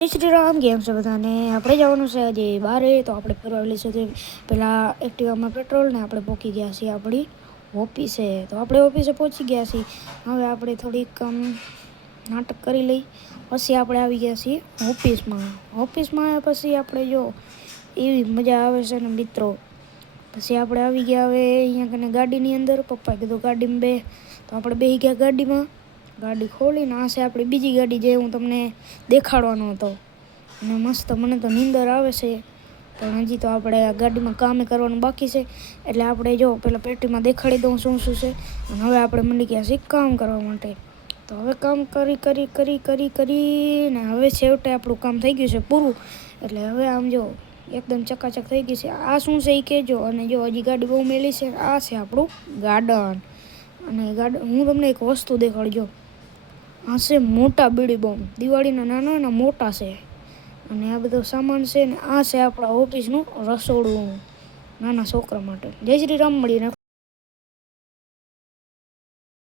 જય શ્રી રામ. કેમ છે બધાને? આપણે જવાનું છે આજે બારે, તો આપણે ફરવા લઈશું પેલા એક્ટિવામાં પેટ્રોલ ને આપણે પહોંચી ગયા છીએ આપણી ઓફિસે. તો આપણે ઓફિસે પહોંચી ગયા છીએ. હવે આપણે થોડીક નાટક કરી લઈ, પછી આપણે આવી ગયા છીએ ઓફિસમાં આવ્યા પછી આપણે જો એવી મજા આવે છે ને મિત્રો. પછી આપણે આવી ગયા હવે અહીંયા કને ગાડીની અંદર. પપ્પાએ કીધું ગાડીમાં બે, તો આપણે બેસી ગયા ગાડીમાં. ગાડી ખોલીને આ છે આપણી બીજી ગાડી, જે હું તમને દેખાડવાનો હતો. અને મસ્ત, મને તો નીંદર આવે છે, પણ હજી તો આપણે આ ગાડીમાં કામ કરવાનું બાકી છે. એટલે આપણે જો પેલા પેટીમાં દેખાડી દઉં શું શું છે. અને હવે આપણે મંડી ગયા છીએ કામ કરવા માટે. તો હવે કામ કરીને હવે છેવટે આપણું કામ થઈ ગયું છે પૂરું. એટલે હવે આમ જો એકદમ ચકાચક થઈ ગઈ છે. આ શું છે એ કહેજો. અને જો હજી ગાડી બહુ મેલી છે. આ છે આપણું ગાર્ડન. અને હું તમને એક વસ્તુ દેખાડજો. આ છે મોટા બીડી બોમ્બ. દિવાળીના નાના મોટા છે. અને આ બધો સામાન છે ને આ છે આપણા ઓફિસનું રસોડું નાના છોકરા માટે. જય શ્રી રામ. મળીને